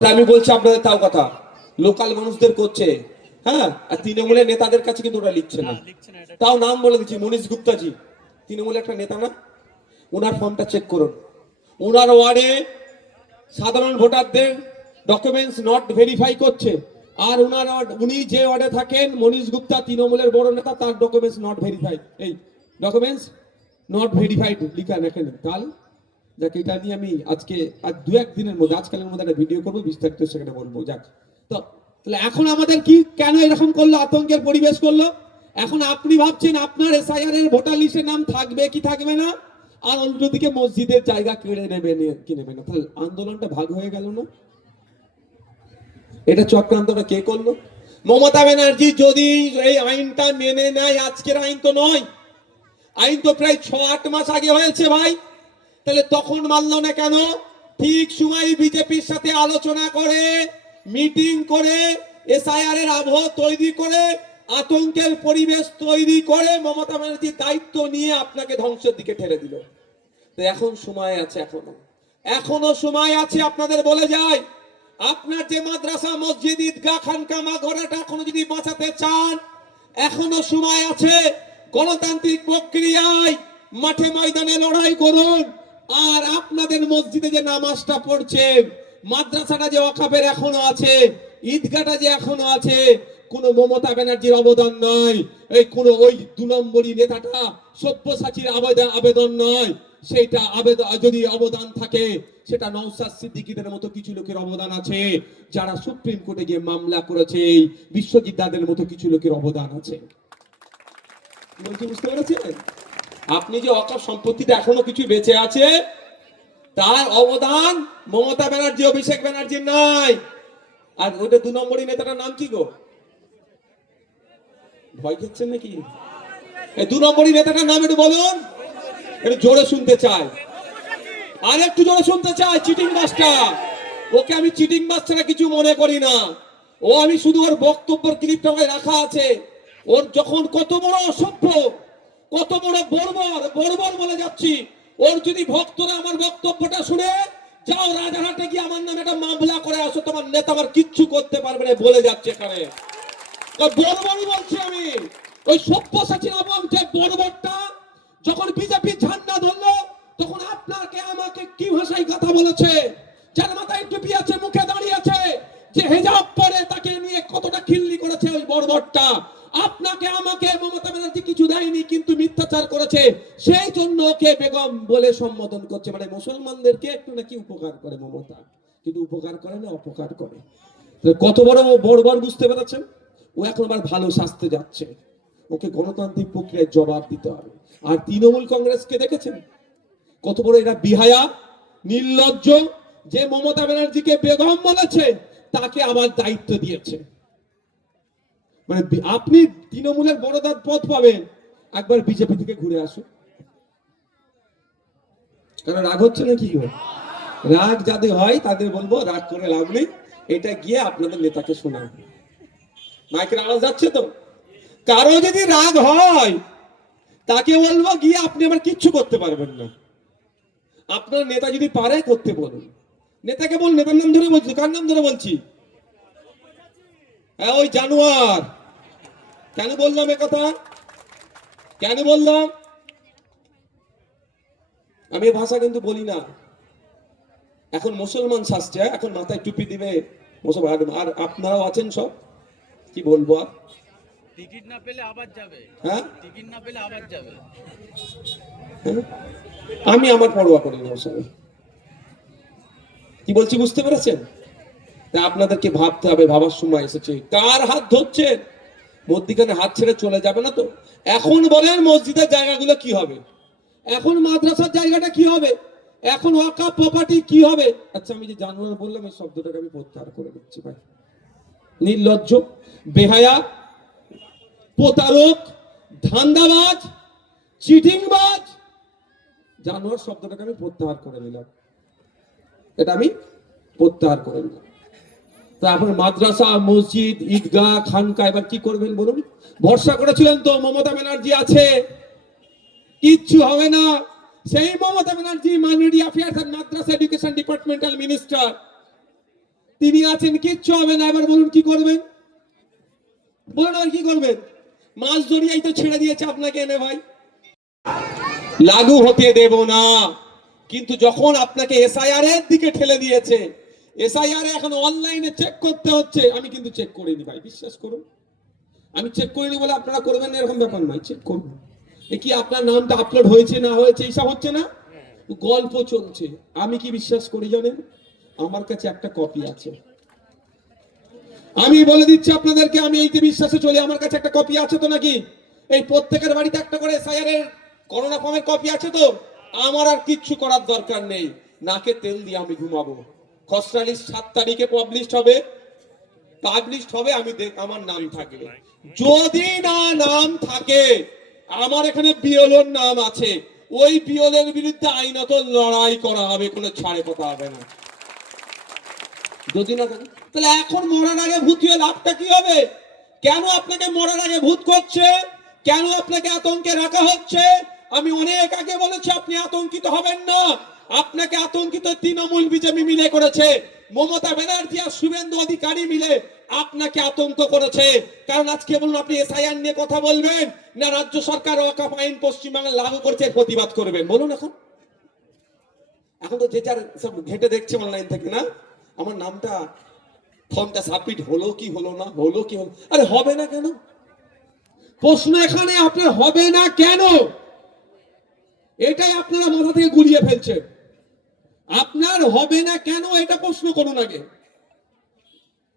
আমি বলছি আপনাদের তাও কথা। লোকাল মানুষদের করছে। হ্যাঁ? আর তৃণমূলের নেতাদের কাছে কিন্তু ওরা লিখছে না। তাও নাম বলে দিচ্ছি মনীষ গুপ্তাজি। তৃণমূলের একটা নেতা না? ওনার ফর্মটা চেক করুন। ওনার ওয়ার্ডে সাধারণ ভোটারদের ডকুমেন্টস নট ভেরিফাই করছে। আর ওনার উনি যে ওয়ার্ডে থাকেন মনীষ গুপ্তা তৃণমূলের বড় নেতা তার ডকুমেন্টস নট ভেরিফাইড এই ডকুমেন্টস নট ভেরিফাইড লিখা দেখেন কাল যাক, এটা নিয়ে আমি আজকে আজ দু এক দিনের মধ্যে, আজকালের মধ্যে একটা ভিডিও করব, বিস্তারিত সেখানে বলব, যাক। তো, তাহলে এখন আমাদের কি, কেন এরকম করল, আতঙ্কের পরিবেশ করল? এখন আপনি ভাবছেন আপনার এসআইআর এর ভোটার লিস্টে নাম থাকবে কি থাকবে না? আর অন্যদিকে মসজিদের জায়গা কেড়ে নেবে কি নেবে না। তাহলে আন্দোলনটা ভাগ হয়ে গেল না? এটা চক্রান্তটা কে করল? মমতা ব্যানার্জি যদি এই আইনটা মেনে নেয়, আজকের আইন তো নয়। আইন তো প্রায় ছ আট মাস আগে হয়েছে ভাই। তাহলে তখন মানল না কেন? ঠিক সময় বিজেপির সাথে আলোচনা করে, মিটিং করে, এসআইআর এর আবহাওয়া তৈরি করে, আতঙ্কের পরিবেশ তৈরি করে, মমতা ব্যানার্জি দায়িত্ব নিয়ে আপনাকে ধ্বংসের দিকে ঠেলে দিল। তো এখন সময় আছে এখনও। এখনও সময় আছে, আপনাদের বলে যায় আপনার যে মাদ্রাসা, মসজিদ, ঈদগাহ খানকামা ঘোড়াটা এখনও যদি বাঁচাতে চান, এখনও সময় আছে। গণতান্ত্রিক প্রক্রিয়ায় মাঠে ময়দানে লড়াই করুন। আর আপনাদের মসজিদে যে নামাজটা পড়ছেন মাদ্রাসাটা যে অকাপের এখনও আছে, ঈদগাহটা যে এখনও আছে, কোন মমতা ব্যানার্জির অবদান নয় এই কোন ওই দু নম্বরই নেতাটা সব্যসাচীর আবেদন আবেদন নয়, সেইটা আবেদন যদি অবদান থাকে, সেটা নৌসাদ সিদ্দিকীদের মতো কিছু লোকের অবদান আছে, যারা সুপ্রিম কোর্টে গিয়ে মামলা করেছে বিশ্বজিৎ দাদের মতো কিছু লোকের অবদান আছে। বুঝতে পেরেছেন? আপনি যে অকাপ সম্পত্তিটা এখনও কিছু বেঁচে আছে, তার অবদান মমতা ব্যানার্জি, অভিষেক ব্যানার্জির নাই। আর ওটা দু নম্বরই নেতাটার নাম কি গো? ভয় খেচ্ছেন নাকি? দু নম্বরই নেতাটার নাম একটু বলুন। একটু জোরে শুনতে চাই। আর একটু জোরে শুনতে চাই চিটিং মাস্টার ওকে আমি চিটিং মাস্টার কিছু মনে করি না। ও আমি শুধু ওর বক্তব্যের ক্লিপটা রাখা আছে। ওর যখন কত বড় অসভ্য কত বড় বর্বর বর্বর বলে যাচ্ছি। ওর যদি ভক্তরা আমার বক্তব্যটা শুনে, যাও রাজারহাটে গিয়ে আমার নামে একটা মামলা করে আসো, তোমার নেতা আমার কিচ্ছু করতে পারবে না, বলে যাচ্ছে এখানে। ওই বর্বরই বলছি আমি। ওই সব্যসাচী নামক যে বর্বরটা, যখন বিজেপি ঝান্ডা ধরলো, তখন আপনাকে, আমাকে কি ভাষায় কথা বলেছে? যার মাথায় টুপি আছে, মুখে দাঁড়িয়ে আছে, যে হেজাব পরে তাকে নিয়ে কতটা খিল্লি করেছে ওই বর্বরটা? আপনাকে, আমাকে মিথ্যাচার করেছে, সেই জন্য ওকে বেগম বলে সম্বোধন করছে। মানে মুসলমানদেরকে একটু নাকি উপকার করে মমতা। কিন্তু উপকার করে না, অপকার করে। কত বড় ও বর্বর বুঝতে পেরেছেন? ও এখন আবার ভালো শাস্তে যাচ্ছে। ওকে গণতান্ত্রিক প্রক্রিয়ায় জবাব দিতে হবে। আর তৃণমূল কংগ্রেসকে দেখেছেন? কত বড় এরা বিহায়া, নির্লজ্জ, যে মমতা ব্যানার্জিকে বেগম বলেছে, তাকে আবার দায়িত্ব দিয়েছে। মানে আপনি তৃণমূলের বড়দার পদ পাবেন। একবার বিজেপি থেকে ঘুরে আসুন কারণ রাগ হচ্ছে না কি? রাগ যাদের হয়, তাদের বলব, রাগ করে লাভ নেই। এটা গিয়ে আপনাদের নেতাকে শোনান মাইকের আওয়াজ যাচ্ছে তো? কারও যদি রাগ হয়, তাকে বলব, গিয়ে আপনি আবার কিচ্ছু করতে পারবেন না। আপনার নেতা যদি পারে, করতে বলুন। নেতাকে বল নেতার নাম ধরে বলছি, কার নাম ধরে বলছি? হ্যাঁ ওই জানোয়ার। কেন বললাম এ কথা? কেন বললাম? আমি ভাষা কিন্তু বলি না। এখন মুসলমান শাস্ত্রে এখন মাথায় টুপি দিবে মুসলমান আর- আপনারাও আছেন সব? কি বলব আর? টিকিট না পেলে আবার যাবে। হ্যাঁ? টিকিট না পেলে আবার যাবে। হ্যাঁ? আমি আমার পরোয়া করি না ওসবে কি বলছি বুঝতে পেরেছেন? তা আপনাদেরকে ভাবতে হবে ভাবার সময় এসেছে। কার হাত ধরছে মধ্যিখানে হাত ছেড়ে চলে যাবে না তো? এখন বলেন মসজিদের জায়গাগুলো কি হবে? এখন মাদ্রাসার জায়গাটা কি হবে? এখন ওয়াকা প্রপার্টি কি হবে? আচ্ছা আমি যে জানোয়ার বললাম, এই শব্দটাকে আমি প্রত্যাহার করে দিচ্ছি ভাই। নির্লজ্জ, বেহায়া, প্রতারক, ধান্দাবাজ, চিটিংবাজ। জানোয়ার শব্দটাকে আমি প্রত্যাহার করে নিলাম। এটা আমি প্রত্যাহার করে নিলাম। তা এখন মাদ্রাসা, মসজিদ, ঈদগাহ খানকা এবার কি করবেন বলুন? ভরসা করেছিলেন তো, মমতা ব্যানার্জি আছে। কিচ্ছু হবে না। সেই Mamata Banerjee minority affairs and madrasa education departmental minister তিনি আছেন, কিচ্ছু হবে না। এবার বলুন, কি করবেন? বলুন, আর কি করবেন? মাছ জড়িয়েই তো ছেড়ে দিয়েছে আপনাকে এনে ভাই। লাগু হতে দেব না। কিন্তু যখন আপনাকে এসআইআর এর দিকে ঠেলে দিয়েছে এসআইআর এখন অনলাইনে চেক করতে হচ্ছে। আমি কিন্তু চেক করিনি ভাই, বিশ্বাস করুন। আমি চেক করিনি বলে আপনারা করবেন না, এরকম ব্যাপার নয় চেক করুন। কি আপনার নামটা আপলোড হয়েছে না হয়েছে, এইসব হচ্ছে না? গল্প চলছে। আমি কি বিশ্বাস করি জানেন? আমার কাছে একটা কপি আছে। আমি বলে দিচ্ছি আপনাদেরকে, আমি এইতে বিশ্বাসে চলি, আমার কাছে একটা কপি আছে তো নাকি? এই প্রত্যেকের বাড়িতে একটা করে এসআইআর এর করোনা ফর্মের কপি আছে তো? আমার আর কিচ্ছু করার দরকার নেই। নাকে তেল দিয়ে আমি ঘুমাবো। খসড়া লিস্ট সাত তারিখে পাবলিশ হবে। পাবলিশ হবে আমি আমার নাম থাকবে। যদি না নাম থাকে আমার এখানে বিয়লোর নাম আছে। ওই বিয়লের বিরুদ্ধে আইনত লড়াই করা হবে কোনো ছাড়ে কথা হবে না। যদি না থাকে তাহলে এখন মরার আগে ভূত হয়ে লাভটা কি হবে? কেন আপনাকে মরার আগে ভূত করছে? কেন আপনাকে আতঙ্কে রাখা হচ্ছে? আমি অনেক আগে বলেছি আপনি আতঙ্কিত হবেন না। আপনাকে তৃণমূল বিজেপি মিলে করেছে, মমতা ব্যানার্জি আর শুভেন্দু অধিকারী মিলে আপনাকে আতঙ্ক করেছে। কারণ আজকে বলুন আপনি এসআইআর নিয়ে কথা বলবেন, না রাজ্য সরকার ওয়াকাফ আইন পশ্চিমবাংলা লাগু করছে, প্রতিবাদ করবেন। বলুন এখন। এখন তো যে যার সব ঘেটে দেখছে অনলাইন থেকে, না? আমার নামটা, ফর্মটা সাবমিট হলো কি হলো না, হলো কি হলো, আরে হবে না কেন? প্রশ্ন এখানে আপনার হবে না কেন? এটাই আপনারা মাথা থেকে গুলিয়ে ফেলছেন। আপনার হবে না কেন এটা প্রশ্ন করুন আগে।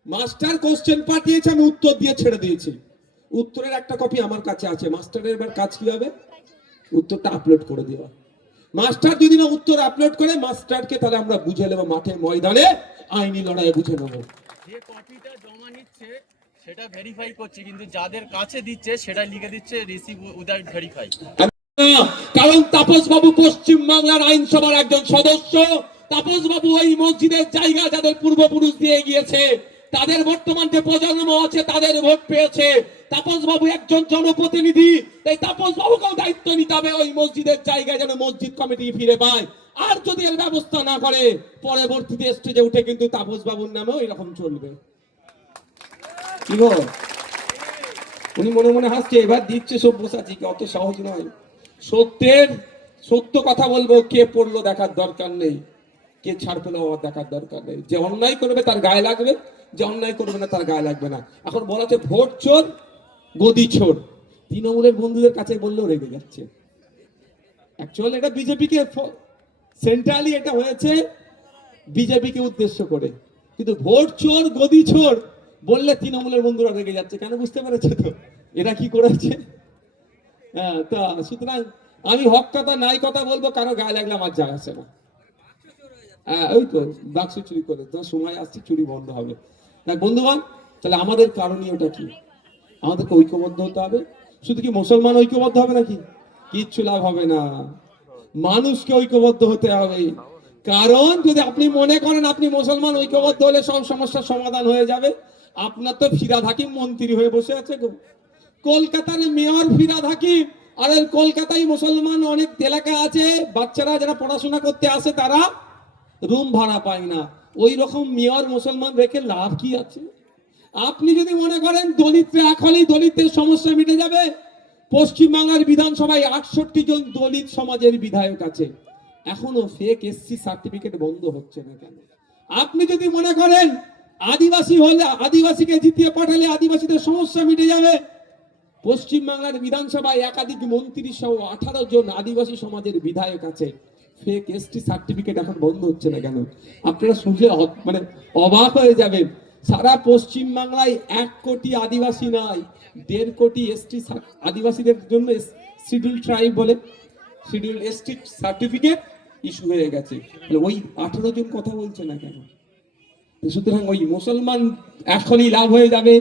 মাস্টার কোশ্চেন পাঠিয়েছে, আমি উত্তর দিয়ে ছেড়ে দিয়েছি। উত্তরের একটা কপি আমার কাছে আছে। মাস্টারের এবার কাজ কি হবে? উত্তরটা আপলোড করে দেওয়া। মাস্টার যদি না উত্তর আপলোড করে, মাস্টারকে তাহলে আমরা বুঝে নেব মাঠে ময়দানে আইনি লড়াইয়ে বুঝে নেব। যে কপিটা জমা নিচ্ছে, সেটা ভেরিফাই করছে, কিন্তু যাদের কাছে দিচ্ছে, সেটা লিখে দিচ্ছে রিসিভ উইদাউট ভেরিফাই কারণ তাপস বাবু পশ্চিম বাংলার আইনসভার একজন সদস্য। তাপস বাবু ওই মসজিদের জায়গা যাদের পূর্বপুরুষ দিয়ে গিয়েছে, তাদের বর্তমান যে প্রজন্ম আছে, তাদের ভোট পেয়েছে। তাপস বাবু একজন জনপ্রতিনিধি, তাই তাপস বাবুকেও দায়িত্ব নিতে হবে ওই মসজিদের জায়গায় যেন মসজিদ কমিটি ফিরে পায়। আর যদি এর ব্যবস্থা না করে, পরবর্তীতে স্টেজে উঠে কিন্তু তাপস বাবুর নামেও এরকম চলবে। কি গো? উনি মনে মনে হাসছে, এবার দিচ্ছে সব বসাচ্ছি অত সহজ নয়। সত্যের সত্য কথা বলব, কে পড়ল দেখার দরকার নেই, কে ছাড় পেল আমার দেখার দরকার নেই। যে অন্যায় করবে তার গায়ে লাগবে, যে অন্যায় করবে না তার গায়ে লাগবে না। এখন বলা হচ্ছে ভোট চোর, গদি চোর। তৃণমূলের বন্ধুদের কাছে বললেও রেগে যাচ্ছে। অ্যাকচুয়ালি এটা বিজেপিকে সেন্ট্রালি এটা হয়েছে বিজেপিকে উদ্দেশ্য করে। কিন্তু ভোট চোর, গদি চোর বললে তৃণমূলের বন্ধুরা রেগে যাচ্ছে। কেন বুঝতে পেরেছে তো? এরা কি করেছে? হ্যাঁ তা সুতরাং আমি হক কথা, নাই কথা বলব, কারও গায়ে লাগলে আমার যায় আসে না। হ্যাঁ ওই তো, বাক্স চুরি করে তো সময় আসছে, চুরি বন্ধ হবে। দেখ বন্ধুবান তাহলে আমাদের কারণীয়টা কি? আমাদেরকে ঐক্যবদ্ধ হতে হবে। শুধু কি মুসলমান ঐক্যবদ্ধ হবে নাকি? কিচ্ছু লাভ হবে না। মানুষকে ঐক্যবদ্ধ হতে হবে। কারণ যদি আপনি মনে করেন আপনি মুসলমান, ঐক্যবদ্ধ হলে সব সমস্যার সমাধান হয়ে যাবে। আপনার তো ফিরাদ হাকিম মন্ত্রী হয়ে বসে আছে গো। কলকাতার মেয়র ফিরাদ হাকিম আর কলকাতায় মুসলমান অনেক এলাকা আছে, বাচ্চারা যারা পড়াশোনা করতে আসে তারা রুম ভাড়া পায় না। ওই রকম মেয়র মুসলমান রেখে লাভ কি আছে? আপনি যদি মনে করেন দলিতরা এক হলেই দলিতদের সমস্যা মিটে যাবে, পশ্চিমবাংলার বিধানসভায় আটষট্টি জন দলিত সমাজের বিধায়ক আছে। এখনও ফেক এসসি সার্টিফিকেট বন্ধ হচ্ছে না কেন? আপনি যদি মনে করেন আদিবাসী হলে, আদিবাসীকে জিতিয়ে পাঠালে আদিবাসীদের সমস্যা মিটে যাবে পশ্চিমবাংলার বিধানসভায় একাধিক মন্ত্রী সহ আঠারো জন আদিবাসী সমাজের বিধায়ক আছে। ফেক এসটি সার্টিফিকেট এখন বন্ধ হচ্ছে না কেন? আপনারা শুনলে মানে অবাক হয়ে যাবেন। সারা পশ্চিম বাংলায় এক কোটি আদিবাসী নয়, দেড় কোটি এসটি আদিবাসীদের জন্য শিডিউল ট্রাইব বলে শিডিউল এসটি সার্টিফিকেট ইস্যু হয়ে গেছে। ওই আঠারো জন কথা বলছে না কেন? সুতরাং ওই মুসলমান এখনই লাভ হয়ে যাবে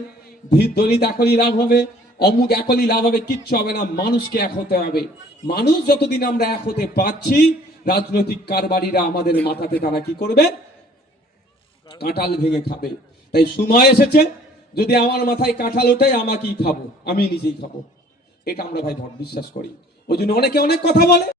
দলিত এখনই লাভ হবে। অমুক একলি লাভ হবে, কিচ্ছু হবে না, মানুষকে এক হতে হবে। মানুষ যতদিন আমরা এক হতে পারছি, রাজনৈতিক কারবারিরা আমাদের মাথাতে তারা কি করবে? কাঁঠাল ভেঙে খাবে। তাই সময় এসেছে, যদি আমার মাথায় কাঁঠাল ওঠে, আমাকেই খাব, আমি নিজেই খাব। এটা আমরা ভাই বিশ্বাস করি। ওই জন্য অনেকে অনেক কথা বলে।